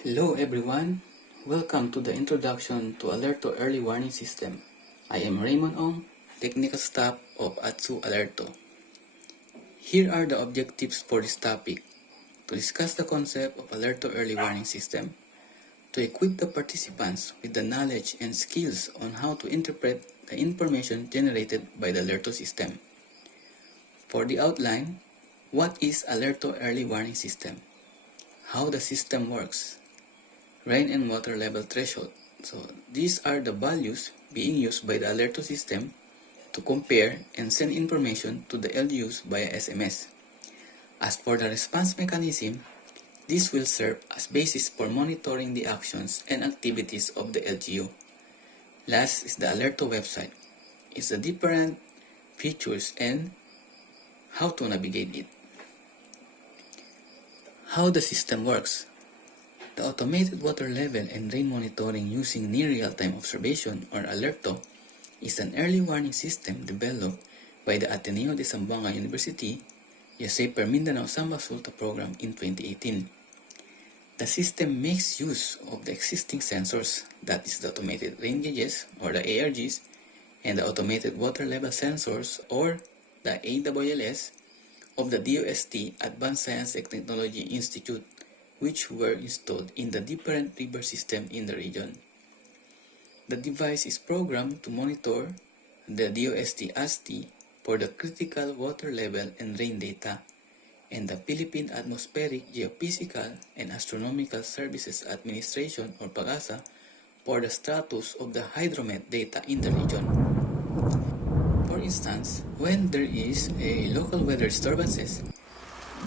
Hello everyone, welcome to the introduction to ALeRTO Early Warning System. I am Raymond Ong, Technical Staff of ALeRTO. Here are the objectives for this topic: to discuss the concept of ALeRTO Early Warning System, to equip the participants with the knowledge and skills on how to interpret the information generated by the ALeRTO system. For the outline, what is ALeRTO Early Warning System? How the system works? Rain and water level threshold. So these are the values being used by the ALeRTO system to compare and send information to the LGUs via SMS. As for the response mechanism, this will serve as basis for monitoring the actions and activities of the LGU. Last is the ALeRTO website. It's the different features and how to navigate it. How the system works. The automated water level and rain monitoring using near real-time observation, or ALeRTO, is an early warning system developed by the Ateneo de Zamboanga University, USA per Mindanao Samba Sulta program in 2018. The system makes use of the existing sensors, that is the automated rain gauges, or the ARGs, and the automated water level sensors, or the AWLS, of the DOST Advanced Science and Technology Institute, which were installed in the different river system in the region. The device is programmed to monitor the DOST ASTI for the critical water level and rain data, and the Philippine Atmospheric, Geophysical, and Astronomical Services Administration, or PAGASA, for the status of the hydromet data in the region. For instance, when there is a local weather disturbances,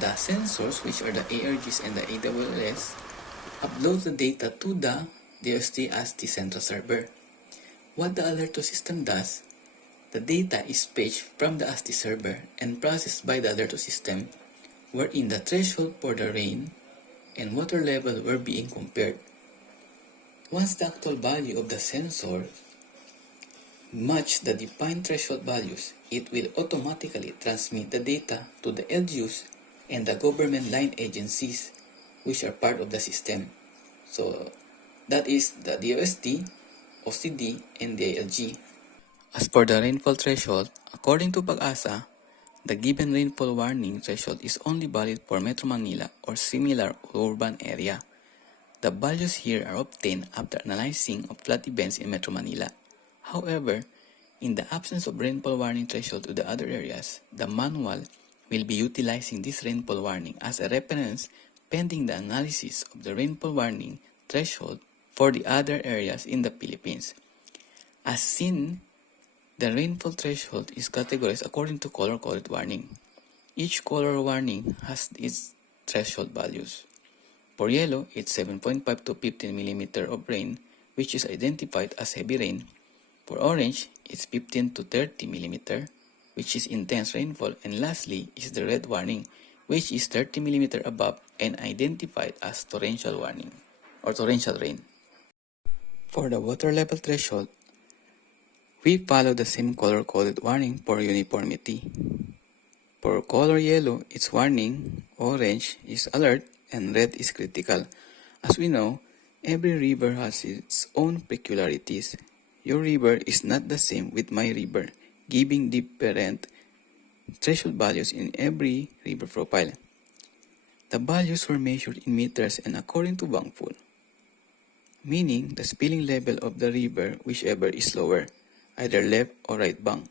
the sensors, which are the ARGs and the AWLS, upload the data to the DOST ASTI central server. What the ALeRTO system does, the data is fetched from the ASTI server and processed by the ALeRTO system, wherein the threshold for the rain and water level were being compared. Once the actual value of the sensor match the defined threshold values, it will automatically transmit the data to the LGUs and the government line agencies, which are part of the system. So that is the DOST, OCD, and the ALG. As for the rainfall threshold, according to PAGASA, the given rainfall warning threshold is only valid for Metro Manila or similar urban area. The values here are obtained after analyzing of flood events in Metro Manila. However, in the absence of rainfall warning threshold to the other areas, the manual will be utilizing this rainfall warning as a reference pending the analysis of the rainfall warning threshold for the other areas in the Philippines. As seen, the rainfall threshold is categorized according to color-coded warning. Each color warning has its threshold values. For yellow, it's 7.5 to 15 mm of rain, which is identified as heavy rain. For orange, it's 15 to 30 mm, which is intense rainfall, and lastly is the red warning, which is 30 mm above and identified as torrential warning or torrential rain. For the water level threshold, we follow the same color-coded warning for uniformity. For color yellow, it's warning, orange is alert, and red is critical. As we know, every river has its own peculiarities. Your river is not the same with my river, giving different threshold values in every river profile. The values were measured in meters and according to bankful, meaning the spilling level of the river whichever is lower, either left or right bank.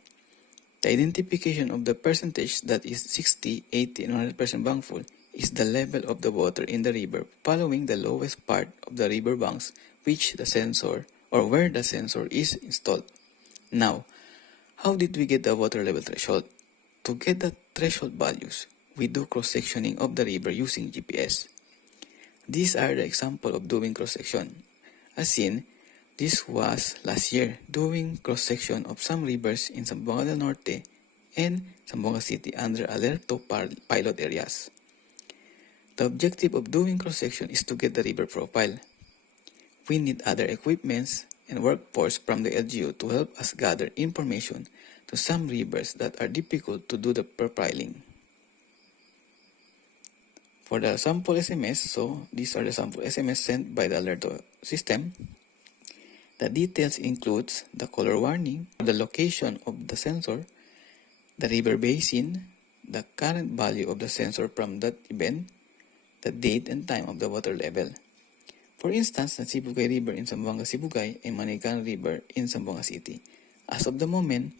The identification of the percentage that is 60, 80, and 100% bankful is the level of the water in the river following the lowest part of the river banks which the sensor or where the sensor is installed. Now, how did we get the water level threshold? To get the threshold values, we do cross-sectioning of the river using GPS. These are the example of doing cross-section. As seen, this was last year doing cross-section of some rivers in Zamboanga del Norte and Zamboanga City under ALeRTO pilot areas. The objective of doing cross-section is to get the river profile. We need other equipments and workforce from the LGU to help us gather information to some rivers that are difficult to do the profiling. For the sample SMS, so these are the sample SMS sent by the ALeRTO system. The details includes the color warning, the location of the sensor, the river basin, the current value of the sensor from that event, the date and time of the water level. For instance, the Sibugay River in Zamboanga, Sibugay, and Manican River in Zamboanga City. As of the moment,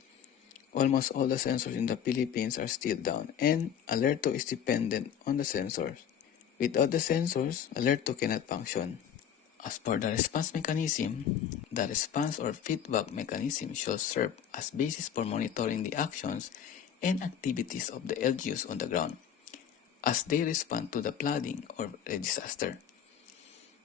almost all the sensors in the Philippines are still down, and ALeRTO is dependent on the sensors. Without the sensors, ALeRTO cannot function. As for the response mechanism, the response or feedback mechanism should serve as basis for monitoring the actions and activities of the LGUs on the ground as they respond to the flooding or a disaster.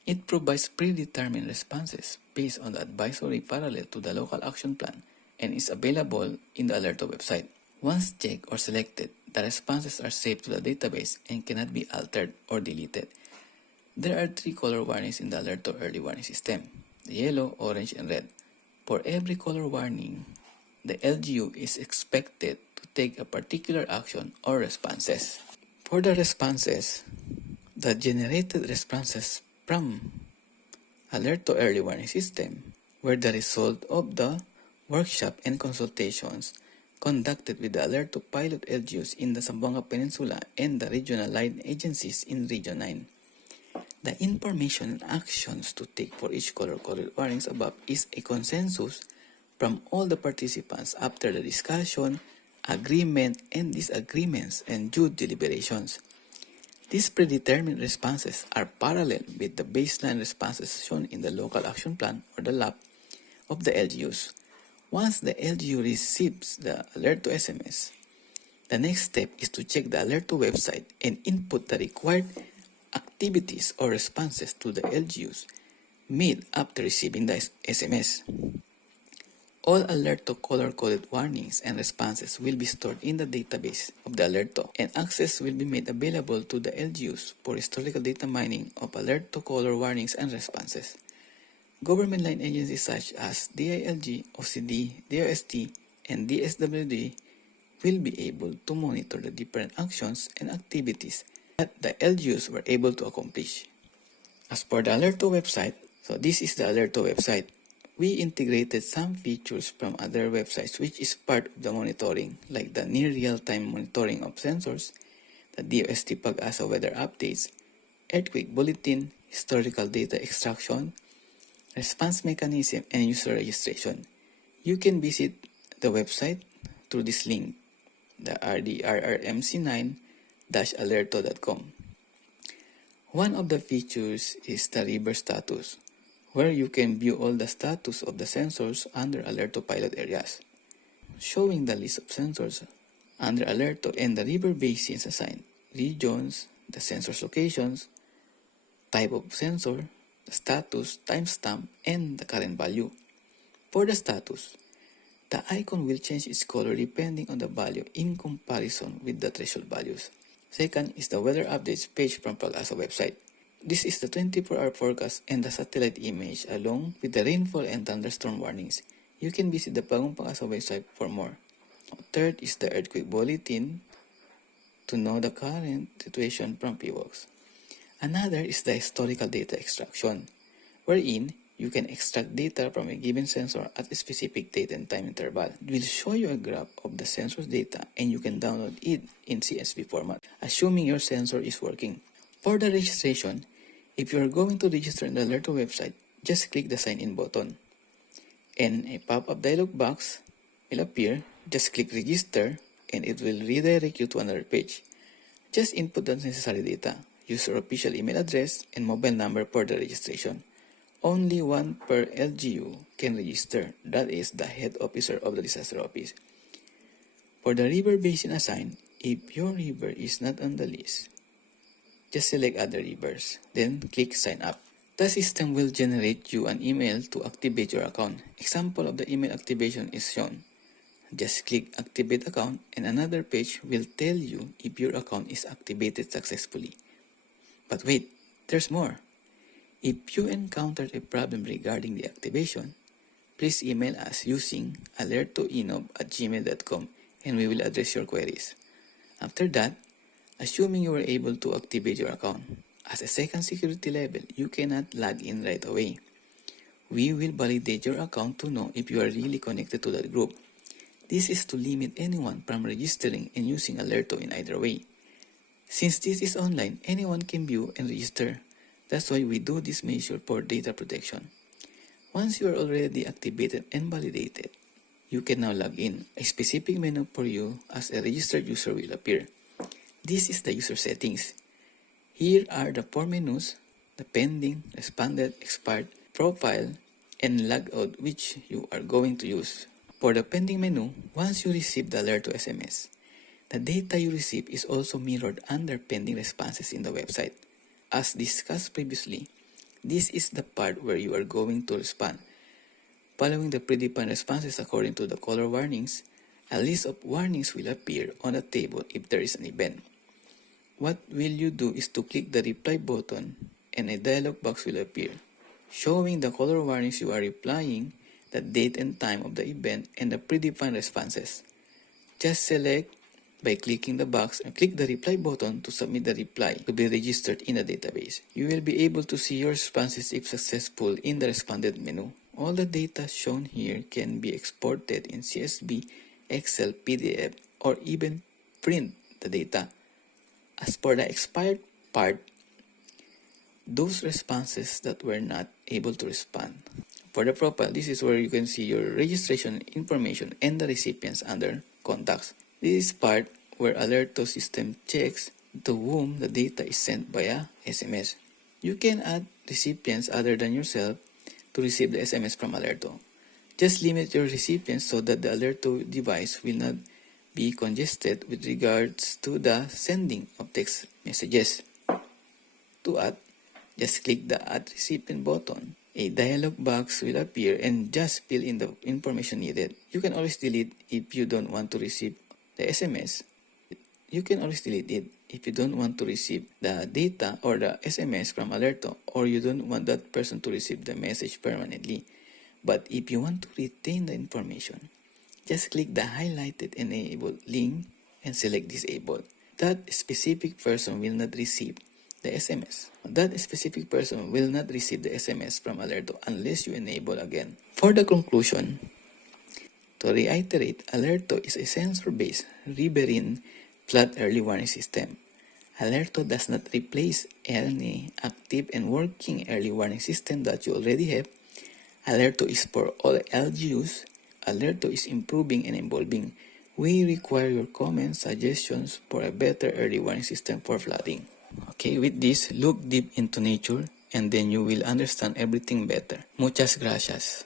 It provides predetermined responses based on the advisory parallel to the local action plan and is available in the ALeRTO website. Once checked or selected, the responses are saved to the database and cannot be altered or deleted. There are 3 color warnings in the ALeRTO early warning system: the yellow, orange, and red. For every color warning, the LGU is expected to take a particular action or responses. For the responses, the generated responses from ALeRTO early warning system were the result of the workshop and consultations conducted with the ALeRTO pilot LGUs in the Zamboanga Peninsula and the regional line agencies in Region 9. The information and actions to take for each color-coded warnings above is a consensus from all the participants after the discussion, agreement, and disagreements and due deliberations. These predetermined responses are parallel with the baseline responses shown in the local action plan or the LAP of the LGUs. Once the LGU receives the ALeRTO SMS, the next step is to check the ALeRTO website and input the required activities or responses to the LGUs made after receiving the SMS. All ALeRTO color-coded warnings and responses will be stored in the database of the ALeRTO, and access will be made available to the LGUs for historical data mining of ALeRTO color warnings and responses. Government line agencies such as DILG, OCD, DOST, and DSWD will be able to monitor the different actions and activities that the LGUs were able to accomplish. As for the ALeRTO website, so this is the ALeRTO website. We integrated some features from other websites which is part of the monitoring, like the near real-time monitoring of sensors, the DOST Pag-asa weather updates, earthquake bulletin, historical data extraction, response mechanism, and user registration. You can visit the website through this link, the rdrrmc9-alerto.com. One of the features is the river status, where you can view all the status of the sensors under ALeRTO pilot areas, showing the list of sensors under ALeRTO and the river basins assigned, regions, the sensor's locations, type of sensor, the status, timestamp, and the current value. For the status, the icon will change its color depending on the value in comparison with the threshold values. Second is the weather updates page from Pag-asa website. This is the 24-hour forecast and the satellite image along with the rainfall and thunderstorm warnings. You can visit the Bagong Pag-asa website for more. Third is the earthquake bulletin to know the current situation from PWOX. Another is the historical data extraction, wherein you can extract data from a given sensor at a specific date and time interval. It will show you a graph of the sensor's data and you can download it in CSV format, assuming your sensor is working. For the registration, if you are going to register in the ALeRTO website, just click the sign in button. And a pop-up dialog box will appear. Just click register and it will redirect you to another page. Just input the necessary data. Use your official email address and mobile number for the registration. Only one per LGU can register, that is the head officer of the disaster office. For the river basin assigned, if your river is not on the list, just select other rivers, then click sign up. The system will generate you an email to activate your account. Example of the email activation is shown. Just click activate account and another page will tell you if your account is activated successfully. But wait, there's more. If you encountered a problem regarding the activation, please email us using alertoinob@gmail.com and we will address your queries. After that, assuming you were able to activate your account. As a second security level, you cannot log in right away. We will validate your account to know if you are really connected to that group. This is to limit anyone from registering and using ALeRTO in either way. Since this is online, anyone can view and register. That's why we do this measure for data protection. Once you are already activated and validated, you can now log in. A specific menu for you as a registered user will appear. This is the user settings. Here are the 4 menus: the pending, responded, expired, profile, and logout, which you are going to use. For the pending menu, once you receive the ALeRTO SMS, the data you receive is also mirrored under pending responses in the website. As discussed previously, this is the part where you are going to respond. Following the predefined responses according to the color warnings, a list of warnings will appear on the table if there is an event. What will you do is to click the reply button and a dialog box will appear, showing the color warnings you are replying, the date and time of the event, and the predefined responses. Just select by clicking the box and click the reply button to submit the reply to be registered in the database. You will be able to see your responses if successful in the responded menu. All the data shown here can be exported in CSV, Excel, PDF, or even print the data. As for the expired part, those responses that were not able to respond. For the profile, this is where you can see your registration information and the recipients under contacts. This is part where ALeRTO system checks to whom the data is sent via SMS. You can add recipients other than yourself to receive the SMS from ALeRTO. Just limit your recipients so that the ALeRTO device will not be congested with regards to the sending of text messages. To add, just click the Add Recipient button. A dialog box will appear and just fill in the information needed. You can always delete if you don't want to receive the SMS. You can always delete it if you don't want to receive the data or the SMS from ALeRTO, or you don't want that person to receive the message permanently. But if you want to retain the information, just click the highlighted Enable link and select Disable. That specific person will not receive the SMS. That specific person will not receive the SMS from ALeRTO unless you enable again. For the conclusion, to reiterate, ALeRTO is a sensor-based riverine flood early warning system. ALeRTO does not replace any active and working early warning system that you already have. ALeRTO is for all LGUs. ALeRTO is improving and evolving. We require your comments, suggestions for a better early warning system for flooding. Okay, with this, look deep into nature and then you will understand everything better. Muchas gracias.